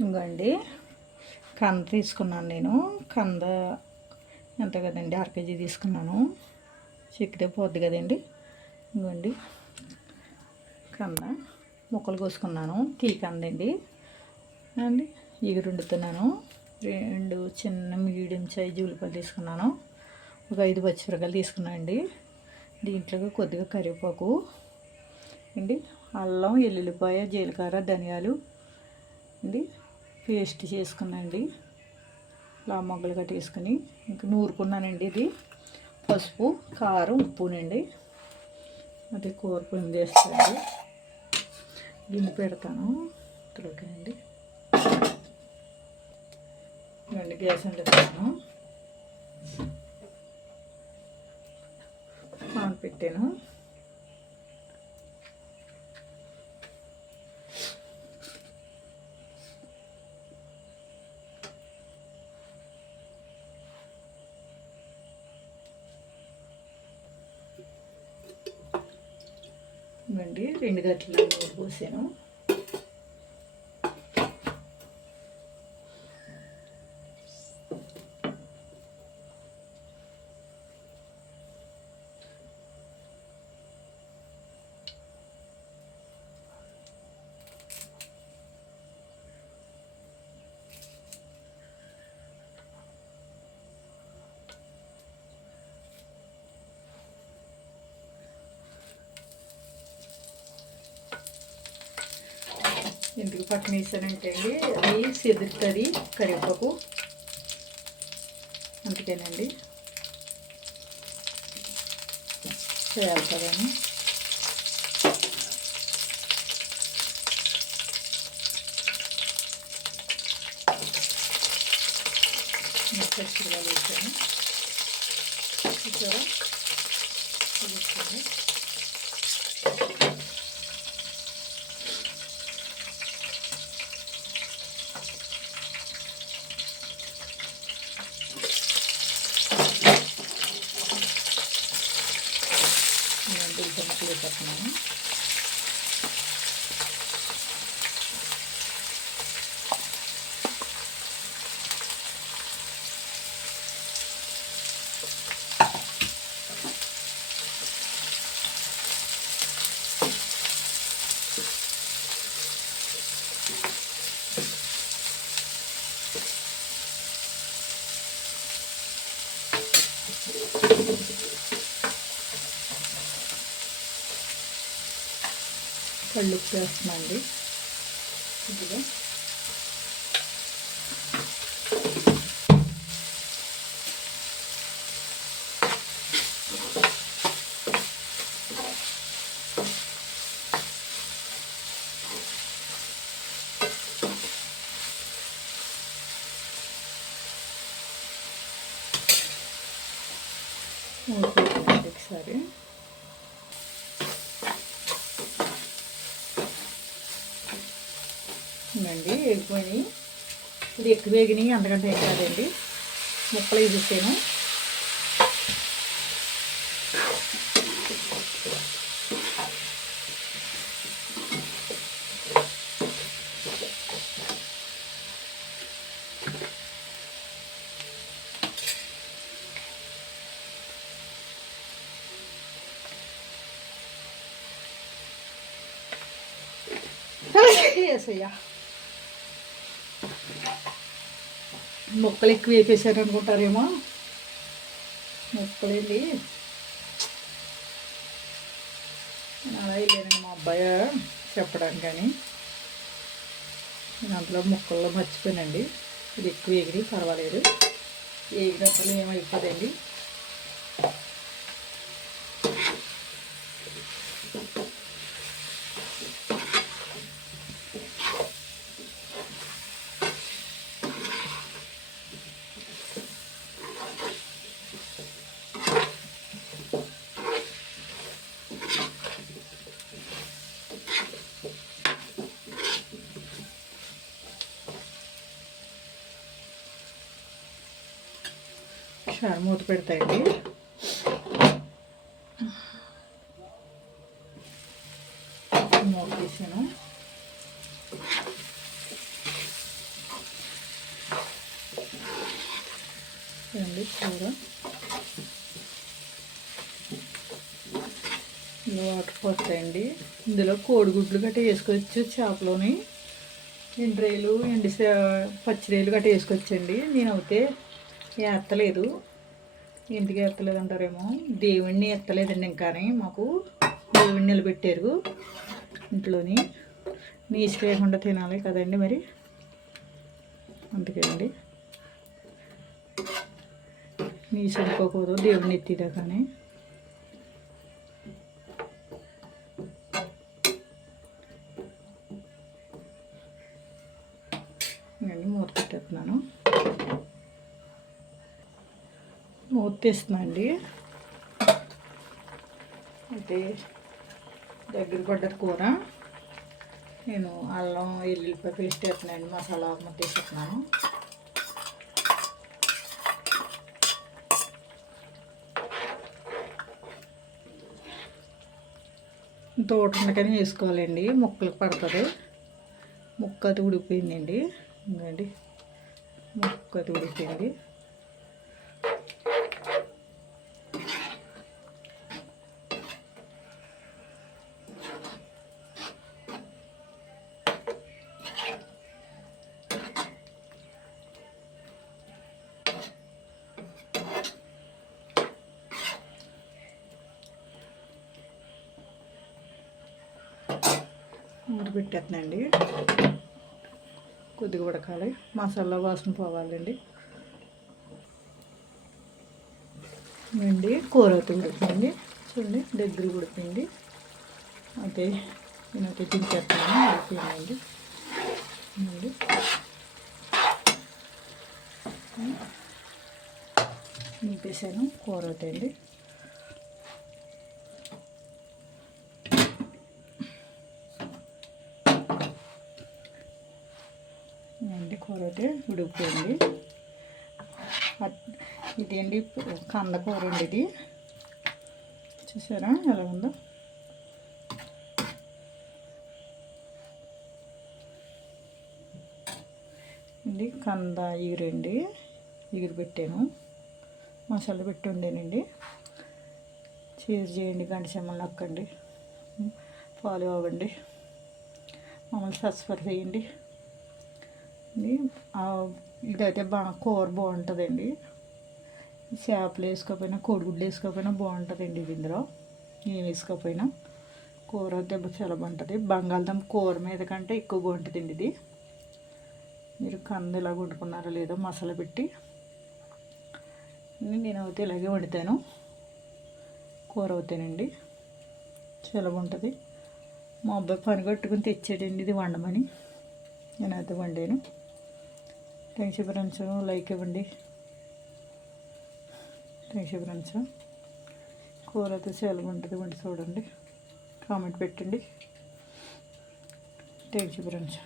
ఇంకోండి కంద తీసుకున్నాను నేను. కంద ఎంత కదండి, 1/2 కేజీ తీసుకున్నాను. చిక్కితే పోద్ది కదండి. ఇంకోండి కంద ముక్కలు కోసుకున్నాను. కంద అండి ఇగురు వండుతున్నాను. 2 చిన్న మీడియం సైజు ఉల్లిపాయలు తీసుకున్నాను. ఒక 5 పచ్చిమిరపకాయలు తీసుకున్నాను అండి. దీంట్లోకి కొద్దిగా కరివేపాకు అండి, అల్లం, ఎల్లుల్లిపాయ, జీలకర్ర, ధనియాలు అండి పేస్ట్ చేసుకున్నాండి. మొగ్గలు కట్టి వేసుకుని ఇంకా నూరుకున్నానండి. ఇది పసుపు, కారం, ఉప్పునండి. అది కూర పొంది చేస్తానండి. గిన్నె పెడతాను ఇందులోకి అండి. గ్యాస్ అంటున్నాను. పాన్ పెట్టాను. ఇవ్వండి 2 గంటల నూనె పోసాను. ఎందుకు పక్కన వేసానంటే అండి, అది సెదురుతుంది కరివేపాకు, అందుకేనండి చేయాలి కదండి. పచ్చిగా వేసాను చూసారా. ముక్కలు వేసేస్తున్నాను. కళ్ళు ఉప్పు వేస్తున్నాండి కొద్దిగా. ఒకసారి అండి వేగిపోయినాయి. ఇది ఎక్కువ వేగినాయి, అంతకంటే ఏం కాదండి. ముక్కలు వేసేసాను. వేసయ్యా, ముక్కలు ఎక్కువ వేసేసారు అనుకుంటారేమో. ముక్కలు వెళ్ళి అలా వెళ్ళానండి మా అబ్బాయి చెప్పడానికి, కానీ నేను అందులో ముక్కల్లో మర్చిపోయానండి. ఇది ఎక్కువ ఎగిరి పర్వాలేదు, ఎగిరినప్పుడు ఏమైపోదండి. మూత పెడతాయండి. మూత తీసాను. ఇదిగోండి కూర. ఇందులో వాటర్ పోస్తాయండి. ఇందులో కోడిగుడ్లు గట్రా వేసుకోవచ్చు. చేపలోని ఎండ్రాయిలు పచ్చిరేలు గట్రా వేసుకోవచ్చండి. నేను అయితే ఎత్తలేదు. ఎందుకు ఎత్తలేదు అంటారేమో, దేవుణ్ణి ఎత్తలేదండి ఇంకానే. మాకు దేవుణ్ణి నిలబెట్టారు ఇంట్లోని. నీసు లేకుండా తినాలి కదండి మరి, అందుకేనండి. నీసు అనుకోకూడదు దేవుణ్ణి ఎత్తిదాకానే. నేను మూత పెట్టేస్తున్నాను. మూత తీస్తున్నాను అండి. అయితే దగ్గర పడ్డది కూర. నేను అల్లం ఎల్లుల్లిపాయ పేస్ట్ వేస్తున్నానండి. మసాలా ముద్ద వేస్తున్నాను. తోటండకని వేసుకోవాలండి, ముక్కలకు పడుతుంది. ముక్క అది ఉడికిపోయిందండి. ఇంకండి ముక్క అది ఉడికిపోయింది. మూత పెట్టేస్తున్నాండి. కొద్దిగా ఉడకాలి, మసాలా వాసన పోవాలండి. కూర అయితే ఉడికింది చూడండి, దగ్గర ఉడికింది. అయితే నేనైతే తించేస్తున్నాను. ఉడికిందండి. నింపేసాను కూర అవుతాయండి. కూర అయితే ఉడికిపోయింది. ఇదేంటి కంద కూర అండి. ఇది చూసారా ఎలా ఉందో. ఇది కంద ఎగురండి, ఎగురు పెట్టాను. మసాలా పెట్టి ఉండేనండి. షేర్ చేయండి, గంట చెమ్మలు నొక్కండి, ఫాలో అవ్వండి, మమ్మల్ని సబ్స్క్రైబ్ చేయండి. ఇదైతే కూర బాగుంటుందండి. చేపలు వేసుకోకపోయినా కోడిగుడ్లు వేసుకోకపోయినా బాగుంటుందండి. ఇది ఇందులో ఏం వేసుకోకపోయినా కూర అయితే చాలా బాగుంటుంది. బంగాళదుంప కూర మీద కంటే ఎక్కువ బాగుంటుందండి ఇది. మీరు కంద ఇలా వండుకున్నారో లేదో మసాలా పెట్టి. నేనైతే ఇలాగే వండుతాను. కూర అవుతానండి, చాలా బాగుంటుంది. మా అబ్బాయి పని కట్టుకుని తెచ్చాడండి ఇది వండమని. నేనైతే వండాను. థ్యాంక్స్ ఫ్రెండ్స్, లైక్ ఇవ్వండి. Thanks friends. కూర అయితే చాలా బాగుంటుంది, వండి చూడండి, కామెంట్ పెట్టండి. Thanks friends.